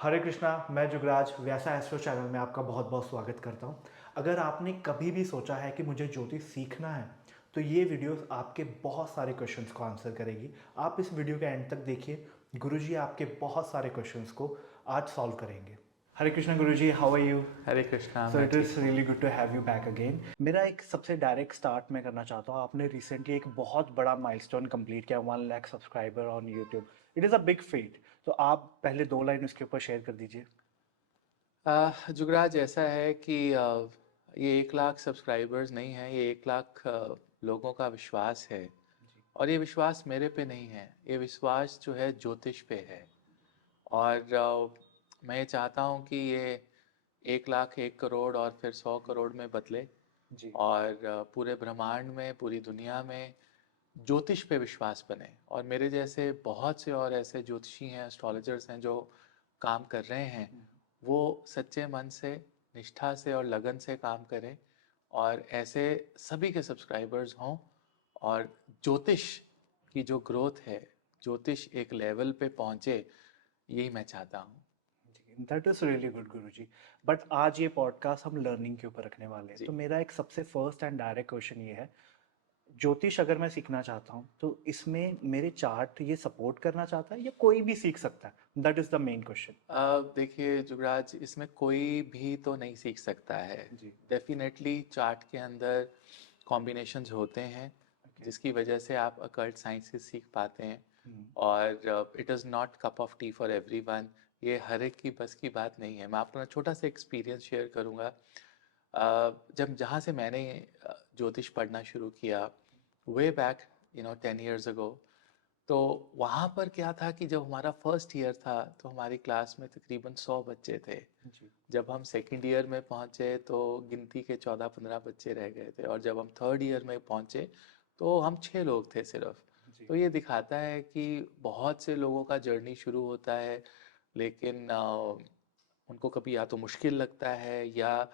हरे कृष्णा, मैं Jugraj Vyasa astro channel में आपका बहुत बहुत स्वागत करता हूँ। अगर आपने कभी भी सोचा है कि मुझे ज्योतिष सीखना है, तो ये वीडियोस आपके बहुत सारे क्वेश्चंस को आंसर करेगी। आप इस वीडियो के एंड तक देखिए, गुरुजी आपके बहुत सारे क्वेश्चंस को आज सॉल्व करेंगे। Hare Krishna guruji, how are you? Hare Krishna. So मैं इट ठीक इज़ हूँ। Really good to have you back again. मेरा एक सबसे डायरेक्ट स्टार्ट मैं करना चाहता हूँ। आपने रिसेंटली एक बहुत बड़ा माइलस्टोन कंप्लीट किया, 1 lakh subscriber on YouTube. It is a big feet. तो आप पहले 2 लाइन उसके ऊपर शेयर कर दीजिए। जुगराज, ऐसा है कि ये 1 लाख सब्सक्राइबर्स नहीं है, ये 1 लाख लोगों का विश्वास है। जी। और ये विश्वास मेरे पे नहीं है, ये विश्वास जो है ज्योतिष पे है। और मैं ये चाहता हूँ कि ये 1 लाख 1 करोड़ और फिर 100 करोड़ में बदले। जी। और पूरे ब्रह्मांड में, पूरी दुनिया में ज्योतिष पे विश्वास बने। और मेरे जैसे बहुत से और ऐसे ज्योतिषी हैं, एस्ट्रोलॉजर्स हैं जो काम कर रहे हैं, वो सच्चे मन से, निष्ठा से और लगन से काम करें और ऐसे सभी के सब्सक्राइबर्स हों। और ज्योतिष की जो ग्रोथ है, ज्योतिष एक लेवल पे पहुंचे, यही मैं चाहता हूँ। जी, that is really good Guruji. But आज ये पॉडकास्ट हम लर्निंग के ऊपर रखने वाले हैं, जी। तो मेरा एक सबसे फर्स्ट एंड डायरेक्ट क्वेश्चन ये है, ज्योतिष अगर मैं सीखना चाहता हूँ तो इसमें मेरे चार्ट ये सपोर्ट करना चाहता है या कोई भी सीख सकता है? That is the main question. देखिए जुगराज, इसमें कोई भी तो नहीं सीख सकता है। जी। डेफिनेटली चार्ट के अंदर कॉम्बिनेशंस होते हैं ओके। जिसकी वजह से आप अकल्ट साइंसेस सीख पाते हैं। हम्म। और it is not cup of T for everyone. ये हर एक की बस की बात नहीं है। मैं आपको छोटा सा एक्सपीरियंस शेयर करूँगा। जब जहाँ से मैंने ज्योतिष पढ़ना शुरू किया, वे बैक 10 years ago, तो वहाँ पर क्या था कि जब हमारा फर्स्ट ईयर था तो हमारी क्लास में तकरीबन 100 बच्चे थे। जी। जब हम सेकंड ईयर में पहुँचे तो गिनती के 14-15 बच्चे रह गए थे, और जब हम थर्ड ईयर में पहुँचे तो हम 6 लोग थे सिर्फ। जी। तो ये दिखाता है कि बहुत से लोगों का जर्नी शुरू होता है, लेकिन उनको कभी या तो मुश्किल लगता है, या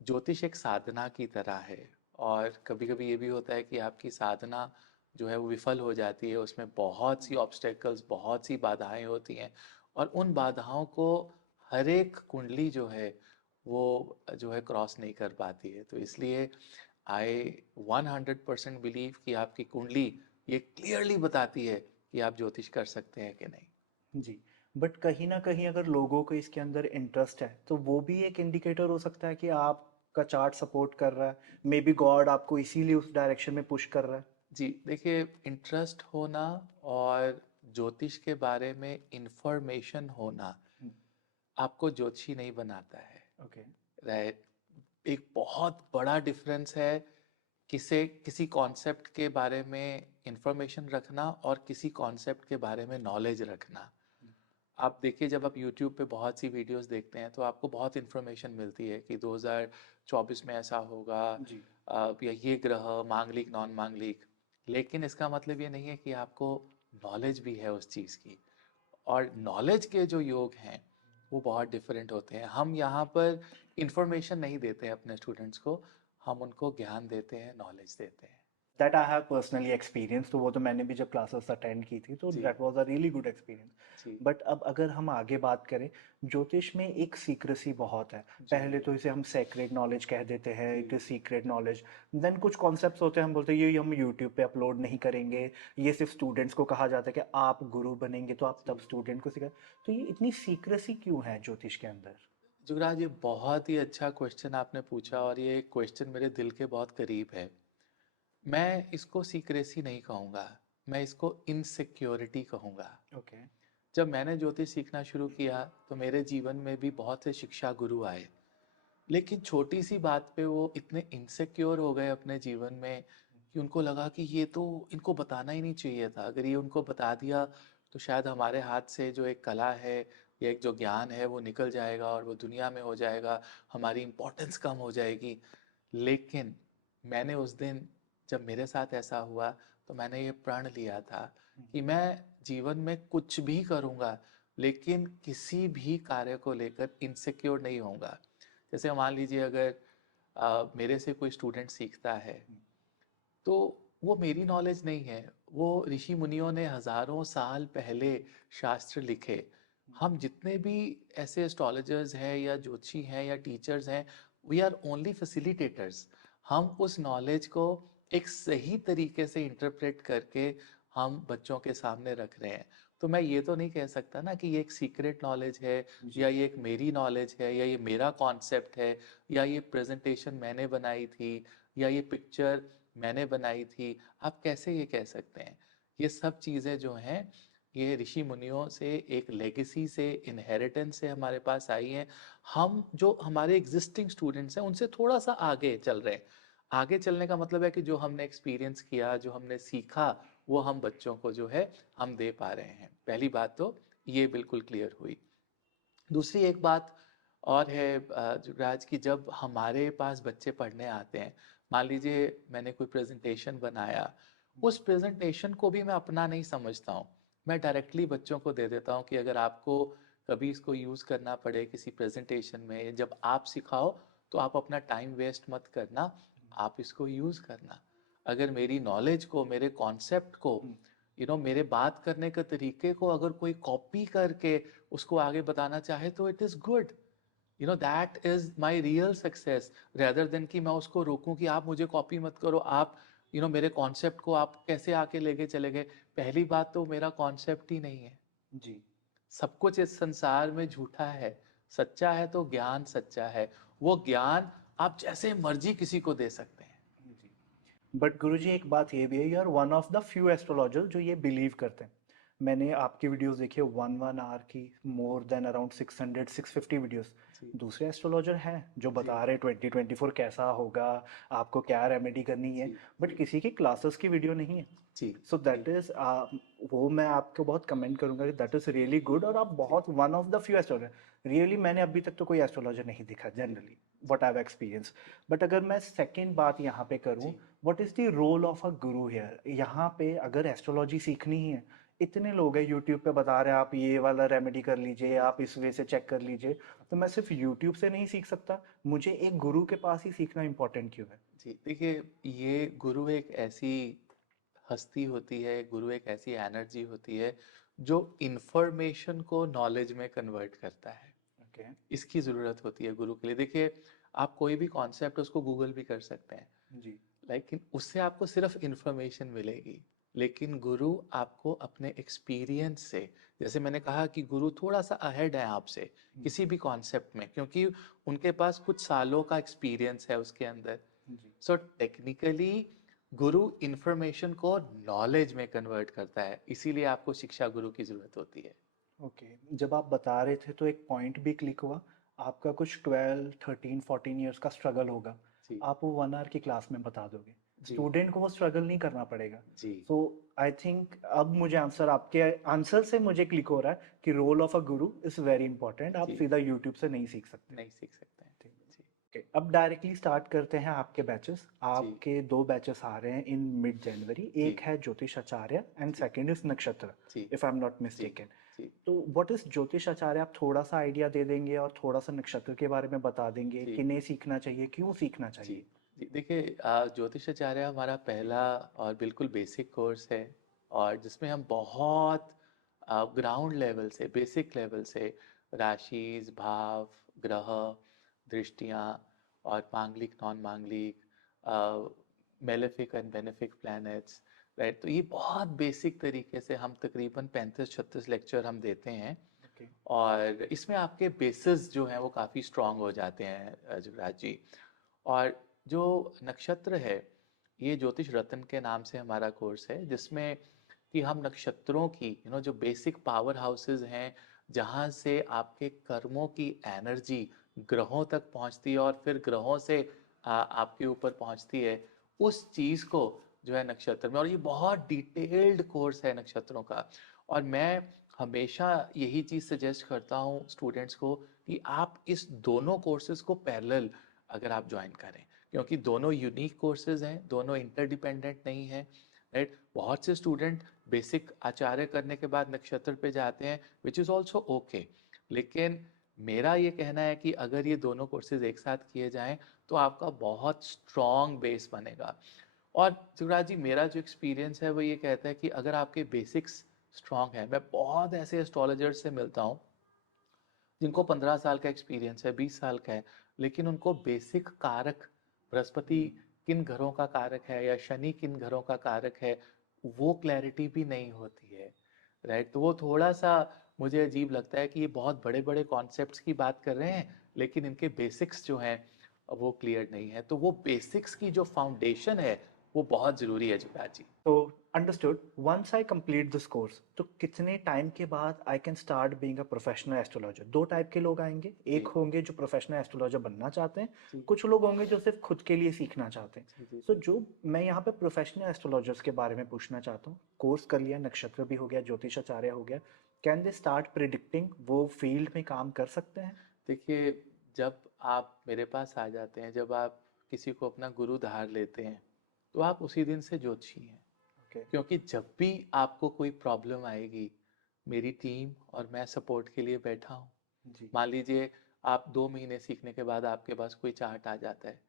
ज्योतिष एक साधना की तरह है। और कभी कभी ये भी होता है कि आपकी साधना जो है वो विफल हो जाती है, उसमें बहुत सी ऑब्स्टेकल्स, बहुत सी बाधाएं होती हैं। और उन बाधाओं को हर एक कुंडली जो है वो जो है क्रॉस नहीं कर पाती है। तो इसलिए आई 100% बिलीव कि आपकी कुंडली ये क्लियरली बताती है कि आप ज्योतिष कर सकते हैं कि नहीं। जी। बट कहीं ना कहीं अगर लोगों को इसके अंदर इंटरेस्ट है तो वो भी एक इंडिकेटर हो सकता है कि आपका चार्ट सपोर्ट कर रहा है, मे बी गॉड आपको इसीलिए उस डायरेक्शन में पुश कर रहा है। जी, देखिए, इंटरेस्ट होना और ज्योतिष के बारे में इंफॉर्मेशन होना आपको ज्योतिषी नहीं बनाता है। ओके। राइट। एक बहुत बड़ा डिफरेंस है किसी कॉन्सेप्ट के बारे में इंफॉर्मेशन रखना और किसी कॉन्सेप्ट के बारे में नॉलेज रखना। आप देखिए, जब आप YouTube पे बहुत सी वीडियोस देखते हैं तो आपको बहुत इन्फॉर्मेशन मिलती है कि 2024 में ऐसा होगा, जी। या ये ग्रह मांगलिक नॉन मांगलिक। लेकिन इसका मतलब ये नहीं है कि आपको नॉलेज भी है उस चीज़ की। और नॉलेज के जो योग हैं वो बहुत डिफरेंट होते हैं। हम यहाँ पर इंफॉर्मेशन नहीं देते हैं अपने स्टूडेंट्स को, हम उनको ज्ञान देते हैं, नॉलेज देते हैं। That I have personally experience, तो वो तो मैंने भी जब क्लासेस अटेंड की थी तो जी। That was a really good experience. जी। बट अब अगर हम आगे बात करें, ज्योतिष में एक सीक्रेसी बहुत है। जी। पहले तो इसे हम सेक्रेड नॉलेज कह देते हैं, जी। It is secret knowledge. Then कुछ कॉन्सेप्ट्स होते हैं, हम बोलते हैं ये हम यूट्यूब पे अपलोड नहीं करेंगे, ये सिर्फ स्टूडेंट्स को कहा जाता है कि आप गुरु बनेंगे तो आप तब जी। स्टूडेंट को सिखाए। तो ये इतनी सीक्रेसी क्यों है ज्योतिष के अंदर? जुगराज, ये बहुत ही अच्छा क्वेश्चन आपने पूछा, और ये क्वेश्चन मेरे दिल के बहुत करीब है। मैं इसको सीक्रेसी नहीं कहूँगा, मैं इसको इनसिक्योरिटी कहूँगा। ओके। जब मैंने ज्योतिष सीखना शुरू किया तो मेरे जीवन में भी बहुत से शिक्षा गुरु आए, लेकिन छोटी सी बात पे वो इतने इनसिक्योर हो गए अपने जीवन में कि उनको लगा कि ये तो इनको बताना ही नहीं चाहिए था। अगर ये उनको बता दिया तो शायद हमारे हाथ से जो एक कला है या एक जो ज्ञान है वो निकल जाएगा और वो दुनिया में हो जाएगा, हमारी इम्पोर्टेंस कम हो जाएगी। लेकिन मैंने उस दिन, जब मेरे साथ ऐसा हुआ, तो मैंने ये प्रण लिया था कि मैं जीवन में कुछ भी करूँगा, लेकिन किसी भी कार्य को लेकर इनसिक्योर नहीं होऊंगा। जैसे मान लीजिए, अगर मेरे से कोई स्टूडेंट सीखता है, तो वो मेरी नॉलेज नहीं है, वो ऋषि मुनियों ने हजारों साल पहले शास्त्र लिखे, हम जितने भी ऐसे एस्ट्रोलॉजर्स हैं या ज्योतिषी हैं या टीचर्स हैं, वी आर ओनली फैसिलिटेटर्स। हम उस नॉलेज को एक सही तरीके से इंटरप्रेट करके हम बच्चों के सामने रख रहे हैं। तो मैं ये तो नहीं कह सकता ना कि ये एक सीक्रेट नॉलेज है, जी। या ये एक मेरी नॉलेज है, या ये मेरा कॉन्सेप्ट है, या ये प्रेजेंटेशन मैंने बनाई थी, या ये पिक्चर मैंने बनाई थी। आप कैसे ये कह सकते हैं? ये सब चीज़ें जो हैं, ये ऋषि मुनियों से एक लेगेसी से, इनहेरिटेंस से हमारे पास आई हैं। हम जो हमारे एग्जिस्टिंग स्टूडेंट्स हैं उनसे थोड़ा सा आगे चल रहे हैं। आगे चलने का मतलब है कि जो हमने एक्सपीरियंस किया, जो हमने सीखा, वो हम बच्चों को जो है हम दे पा रहे हैं। पहली बात तो ये बिल्कुल क्लियर हुई। दूसरी एक बात और है जुगराज, की जब हमारे पास बच्चे पढ़ने आते हैं, मान लीजिए मैंने कोई प्रेजेंटेशन बनाया, उस प्रेजेंटेशन को भी मैं अपना नहीं समझता हूँ। मैं डायरेक्टली बच्चों को दे देता हूँ कि अगर आपको कभी इसको यूज़ करना पड़े किसी प्रेजेंटेशन में, जब आप सिखाओ, तो आप अपना टाइम वेस्ट मत करना, आप इसको यूज़ करना। अगर मेरी नॉलेज को, मेरे कॉन्सेप्ट को, मेरे बात करने के तरीके को अगर कोई कॉपी करके उसको आगे बताना चाहे, तो it is good. That is my real success, rather than कि मैं उसको रोकूं कि आप मुझे कॉपी मत करो, आप मेरे कॉन्सेप्ट को आप कैसे आके लेके चले गए। पहली बात तो मेरा कॉन्सेप्ट ही नहीं है। जी। सब कुछ इस संसार में झूठा है। सच्चा है तो ज्ञान सच्चा है। वो ज्ञान आप जैसे मर्जी किसी को दे सकते हैं। जी। बट गुरुजी एक बात ये भी है, you are one of the few astrologer जो ये बिलीव करते हैं। मैंने आपकी वीडियोस देखी है, 1 आवर की, मोर देन अराउंड 600 650 वीडियोस। जी। दूसरे एस्ट्रोलॉजर हैं जो जी। बता रहे हैं 2024 कैसा होगा, आपको क्या रेमेडी करनी है, जी। बट किसी की क्लासेस की वीडियो नहीं है। जी। सो जी। दैट इज वो मैं आपको बहुत कमेंट करूंगा कि दैट इज रियली गुड, और आप जी। बहुत one of the few astrologer. Really मैंने अभी तक तो कोई एस्ट्रोलॉजर नहीं दिखा जी। जनरली, जी। What I have experience. But अगर मैं सेकंड बात यहाँ पे करूँ, जी। What is the role of a guru here, यहाँ पे अगर एस्ट्रोलॉजी सीखनी ही है, इतने लोग हैं यूट्यूब पे बता रहे हैं आप ये वाला रेमेडी कर लीजिए, आप इस वे से चेक कर लीजिए, तो मैं सिर्फ यूट्यूब से नहीं सीख सकता, मुझे एक गुरु के पास ही सीखना इंपॉर्टेंट क्यों है? जी, देखिए, ये गुरु एक ऐसी हस्ती होती है, गुरु एक ऐसी एनर्जी होती है जो इंफॉर्मेशन को नॉलेज में कन्वर्ट करता है। ओके। इसकी ज़रूरत होती है गुरु के लिए। देखिए, आप कोई भी कॉन्सेप्ट उसको गूगल भी कर सकते हैं, जी। लेकिन उससे आपको सिर्फ इंफॉर्मेशन मिलेगी। लेकिन गुरु आपको अपने एक्सपीरियंस से, जैसे मैंने कहा कि गुरु थोड़ा सा अहेड है आपसे किसी भी कॉन्सेप्ट में, क्योंकि उनके पास कुछ सालों का एक्सपीरियंस है उसके अंदर। जी। सो टेक्निकली गुरु इंफॉर्मेशन को नॉलेज में कन्वर्ट करता है, इसीलिए आपको शिक्षा गुरु की जरूरत होती है। ओके। जब आप बता रहे थे तो एक पॉइंट भी क्लिक हुआ, आपका कुछ 12 13 14 ईयर्स का स्ट्रगल होगा, जी। आप वो 1 आवर की क्लास में बता दोगे, जी। स्टूडेंट को वो स्ट्रगल नहीं करना पड़ेगा। जी। सो आई थिंक अब मुझे आंसर, आपके आंसर से मुझे क्लिक हो रहा है कि role of a Guru is very important, आप जी। सीधा यूट्यूब से नहीं सीख सकते। नहीं सीख सकते हैं। ठीक है। जी। ओके, अब डायरेक्टली स्टार्ट करते हैं आपके बैचेस। जी। आपके दो बैचेस आ रहे हैं इन मिड जनवरी, जी। एक है ज्योतिष आचार्य एंड जी। सेकंड इज नक्षत्र, जी। इफ आई एम नॉट जी। मिस्टेकन। जी। तो व्हाट इज ज्योतिष आचार्य, आप थोड़ा सा आइडिया दे देंगे और थोड़ा सा नक्षत्र के बारे में बता देंगे, जी। किन्हें सीखना चाहिए, क्यों सीखना जी। चाहिए? जी, देखिए, ज्योतिषाचार्य हमारा पहला और बिल्कुल बेसिक कोर्स है, और जिसमें हम बहुत ग्राउंड लेवल से, बेसिक लेवल से राशिज, भाव, ग्रह, दृष्टियाँ और मांगलिक, नॉन मांगलिक, malefic and benefic planets, right. तो ये बहुत बेसिक तरीके से हम तकरीबन 35-36 लेक्चर हम देते हैं, ओके। और इसमें आपके बेसिस जो हैं वो काफ़ी स्ट्रांग हो जाते हैं जुगराज जी। और जो नक्षत्र है, ये ज्योतिष रत्न के नाम से हमारा कोर्स है, जिसमें कि हम नक्षत्रों की जो बेसिक पावर हाउसेस हैं, जहाँ से आपके कर्मों की एनर्जी ग्रहों तक पहुँचती है और फिर ग्रहों से आपके ऊपर पहुँचती है, उस चीज़ को जो है नक्षत्र में। और ये बहुत डिटेल्ड कोर्स है नक्षत्रों का। और मैं हमेशा यही चीज़ सजेस्ट करता हूँ स्टूडेंट्स को कि आप इस दोनों कोर्सेज को पैरेलल अगर आप ज्वाइन करें, क्योंकि दोनों यूनिक कोर्सेज हैं, दोनों इंटरडिपेंडेंट नहीं हैं, राइट। बहुत से स्टूडेंट बेसिक आचार्य करने के बाद नक्षत्र पे जाते हैं, विच इज़ ऑल्सो ओके। लेकिन मेरा ये कहना है कि अगर ये दोनों कोर्सेज एक साथ किए जाएं, तो आपका बहुत स्ट्रॉन्ग बेस बनेगा। और जुगराज जी, मेरा जो एक्सपीरियंस है वो ये कहता है कि अगर आपके बेसिक्स स्ट्रॉन्ग है, मैं बहुत ऐसे एस्ट्रोलॉजर्स से मिलता हूँ जिनको 15 साल का एक्सपीरियंस है, 20 साल का है, लेकिन उनको बेसिक कारक, बृहस्पति किन घरों का कारक है या शनि किन घरों का कारक है, वो क्लैरिटी भी नहीं होती है, राइट? तो वो थोड़ा-सा मुझे अजीब लगता है कि ये बहुत बड़े-बड़े कॉन्सेप्ट्स की बात कर रहे हैं, लेकिन इनके बेसिक्स जो हैं, वो क्लियर नहीं है। तो वो बेसिक्स की जो फाउंडेशन है, वो बहुत ज़रूरी है जुगाड़ जी। तो understood, once I complete this course तो कितने टाइम के बाद I can start being a professional astrologer? दो टाइप के लोग आएंगे, एक जी, होंगे जो प्रोफेशनल एस्ट्रोलॉजर बनना चाहते हैं, जी, कुछ लोग होंगे जो सिर्फ खुद के लिए सीखना चाहते हैं। जी, जी, सो जी। जो मैं यहाँ पे प्रोफेशनल एस्ट्रोलॉजर्स के बारे में पूछना चाहता हूँ, कोर्स कर लिया, नक्षत्र भी हो गया, ज्योतिषाचार्य हो गया, कैन दे स्टार्ट प्रिडिक्टिंग? वो फील्ड में काम कर सकते हैं? देखिए, जब आप मेरे पास आ जाते हैं, जब आप किसी को अपना गुरु धार लेते हैं, तो आप उसी दिन से ज्योतिषी हैं। ओके। क्योंकि जब भी आपको कोई प्रॉब्लम आएगी, मेरी टीम और मैं सपोर्ट के लिए बैठा हूँ। जी। मान लीजिए आप 2 महीने सीखने के बाद आपके पास कोई चार्ट आ जाता है,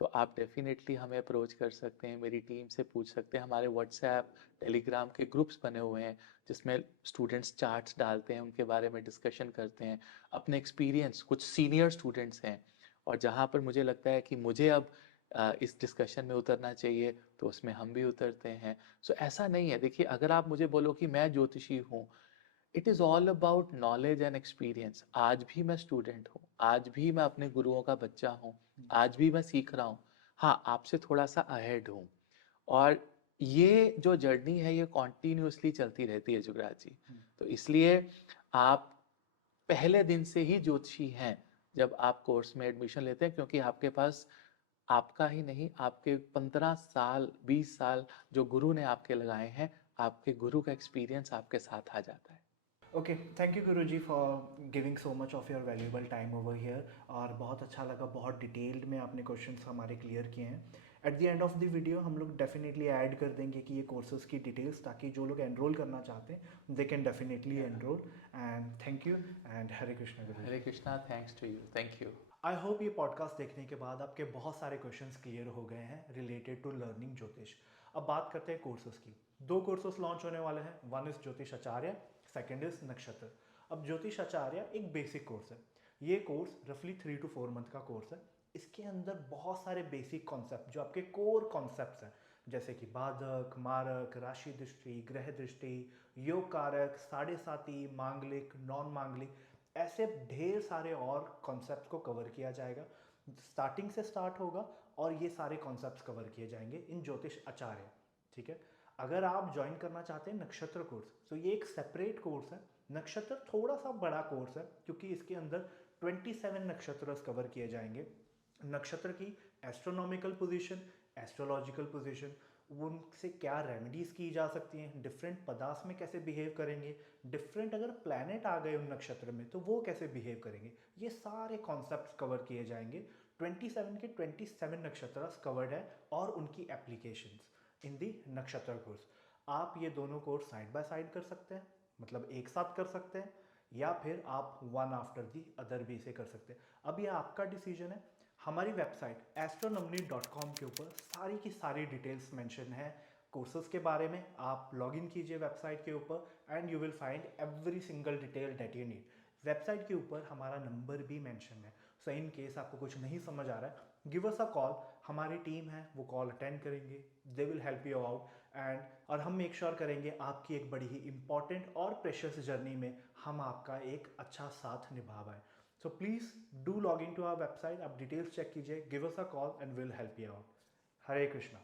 तो आप डेफ़िनेटली हमें अप्रोच कर सकते हैं, मेरी टीम से पूछ सकते हैं। हमारे व्हाट्सएप, टेलीग्राम के ग्रुप्स बने हुए हैं, जिसमें स्टूडेंट्स चार्ट्स डालते हैं, उनके बारे में डिस्कशन करते हैं। अपने एक्सपीरियंस कुछ सीनियर स्टूडेंट्स हैं और जहाँ पर मुझे लगता है कि मुझे अब इस डिस्कशन में उतरना चाहिए, तो उसमें हम भी उतरते हैं। सो ऐसा नहीं है, देखिए अगर आप मुझे बोलो कि मैं ज्योतिषी हूँ, it is all about knowledge and experience. आज भी मैं स्टूडेंट हूँ, आज भी मैं अपने गुरुओं का बच्चा हूँ, आज भी मैं सीख रहा हूँ। हाँ, आपसे थोड़ा-सा अहेड हूँ और ये जो जर्नी है ये कंटिन्यूअसली चलती रहती है जुगराज जी। तो इसलिए आप पहले दिन से ही ज्योतिषी हैं, जब आप कोर्स में एडमिशन लेते हैं क्योंकि आपके पास आपका ही नहीं, आपके 15 साल, 20 साल जो गुरु ने आपके लगाए हैं, आपके गुरु का एक्सपीरियंस आपके साथ आ जाता है। Okay, thank you Guruji for giving so much of your valuable time over here. और बहुत अच्छा लगा, बहुत डिटेल्ड में आपने क्वेश्चंस हमारे क्लियर किए हैं। At the end of the video हम लोग डेफिनेटली ऐड कर देंगे कि ये कोर्सेज की डिटेल्स, ताकि जो लोग एनरोल करना चाहते हैं they can definitely enrol. And thank you and Hare Krishna Hare guruji. Krishna, thanks to you, thank you. I hope ये पॉडकास्ट देखने के बाद आपके बहुत सारे क्वेश्चंस क्लियर हो गए हैं रिलेटेड टू लर्निंग ज्योतिष। अब बात करते हैं कोर्सेज की। दो कोर्सेज लॉन्च होने वाले हैं, वन इज ज्योतिष आचार्य, सेकेंड इज नक्षत्र। अब ज्योतिष आचार्य एक बेसिक कोर्स है। ये कोर्स रफली 3 to 4 मंथ का कोर्स है। इसके अंदर बहुत सारे बेसिक कॉन्सेप्ट जो आपके कोर कॉन्सेप्ट्स हैं, जैसे कि बाधक, मारक, राशि दृष्टि, ग्रह दृष्टि, योग कारक, साढ़े साती, मांगलिक, नॉन मांगलिक, ऐसे ढेर सारे और कॉन्सेप्ट्स को कवर किया जाएगा। स्टार्टिंग से स्टार्ट होगा और ये सारे कॉन्सेप्ट्स कवर किए जाएंगे इन ज्योतिष आचार्य। ठीक है। अगर आप ज्वाइन करना चाहते हैं नक्षत्र कोर्स, तो ये एक सेपरेट कोर्स है। नक्षत्र थोड़ा सा बड़ा कोर्स है क्योंकि इसके अंदर 27 नक्षत्र कवर किए जाएंगे। नक्षत्र की एस्ट्रोनॉमिकल पोजीशन, एस्ट्रोलॉजिकल पोजीशन, उनसे क्या रेमेडीज की जा सकती हैं, डिफरेंट पदार्थ में कैसे बिहेव करेंगे, डिफरेंट अगर प्लैनेट आ गए उन नक्षत्र में तो वो कैसे बिहेव करेंगे, ये सारे कॉन्सेप्ट्स कवर किए जाएंगे। 27 के 27 नक्षत्र कवर्ड है और उनकी एप्लीकेशंस इन दी नक्षत्र कोर्स। आप ये दोनों कोर्स साइड बाय साइड कर सकते हैं, मतलब एक साथ कर सकते हैं, या फिर आप वन आफ्टर दी अदर भी इसे कर सकते हैं। अब ये आपका डिसीजन है। हमारी वेबसाइट astronomni.com के ऊपर सारी की सारी डिटेल्स मेंशन है कोर्सेज के बारे में। आप लॉग इन कीजिए वेबसाइट के ऊपर and you will find every single detail that you need. Website के ऊपर हमारा नंबर भी मेंशन है, सो इन केस आपको कुछ नहीं समझ आ रहा है, गिव अस अ कॉल। हमारी टीम है वो कॉल अटेंड करेंगे, they will help you out and और हम मेक श्योर करेंगे आपकी एक बड़ी ही इंपॉर्टेंट और प्रेशियस जर्नी में हम आपका एक अच्छा साथ निभा पाएं। So please do log into our website, आप डिटेल्स चेक कीजिए, give us a call and will help you out. Hare Krishna.